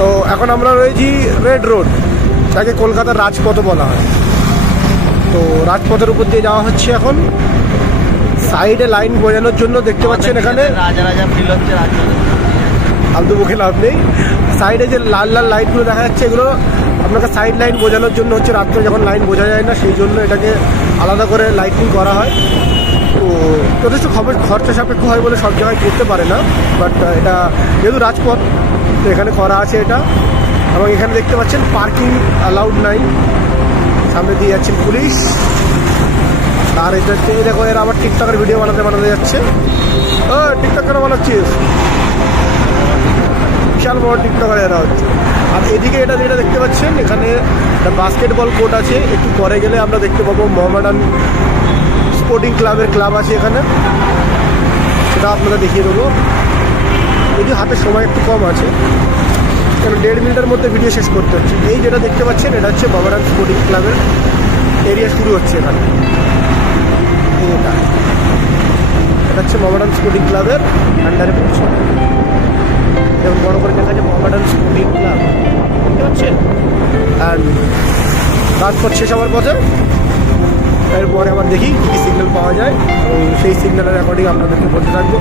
তো এখন আমরা রয়েছি রেড রোড, যাকে কলকাতার রাজপথ বলা হয়। তো রাজপথের উপর দিয়ে যাওয়া হচ্ছে এখন। সাইডে লাইন বোঝানোর জন্য দেখতে পাচ্ছেন এখানে রাজা রাজা ফিল হচ্ছে রাজপথে। ফালতু মুখে লাভ নেই। সাইডে যে লাল লাল লাইটগুলো দেখা যাচ্ছে, এগুলো আপনাকে সাইড লাইন বোঝানোর জন্য হচ্ছে। রাত্রে যখন লাইন বোঝা যায় না, সেই জন্য এটাকে আলাদা করে লাইটিং করা হয়। তো যথেষ্ট খরচা সাপেক্ষ হয় বলে সব জায়গায় করতে পারে না, বাট এটা যেহেতু রাজপথ, তো এখানে করা আছে এটা। এবং এখানে দেখতে পাচ্ছেন পার্কিং অ্যালাউড নাই। সামনে দিয়ে যাচ্ছেন পুলিশ। আর এটা দেখো, এরা আবার টিকটকের ভিডিও বানাতে যাচ্ছে। টিকটক কেন বানাচ্ছিস? বিশাল বড় টিকটকার এরা হচ্ছে। আর এদিকে এটা যেটা দেখতে পাচ্ছেন, এখানে একটা বাস্কেটবল কোর্ট আছে। একটু পরে গেলে আমরা দেখতে পাবো মোহামেডান স্পোর্টিং ক্লাবের ক্লাব আছে এখানে, সেটা আপনাদের দেখিয়ে দেবো। যদি হাতে সময় একটু কম আছে, কারণ 1.5 মিনিটের মধ্যে ভিডিও শেষ করতে হচ্ছে। এই যেটা দেখতে পাচ্ছেন, এটা হচ্ছে মোহামেডান স্পোর্টিং ক্লাবের এরিয়া শুরু হচ্ছে এখানে। এটা হচ্ছে মোহামেডান স্পোর্টিং ক্লাবের আন্ডারে পড়ছে। যেমন বড় করে দেখা যায় মোহামেডান স্পোর্টিং ক্লাব, বুঝতে পারছেন? অ্যান্ড রাজপথ শেষ হওয়ার পথে এরপরে আবার দেখি কী সিগন্যাল পাওয়া যায়, সেই সিগন্যালের অ্যাকর্ডিং আপনাদেরকে বলতে থাকবো।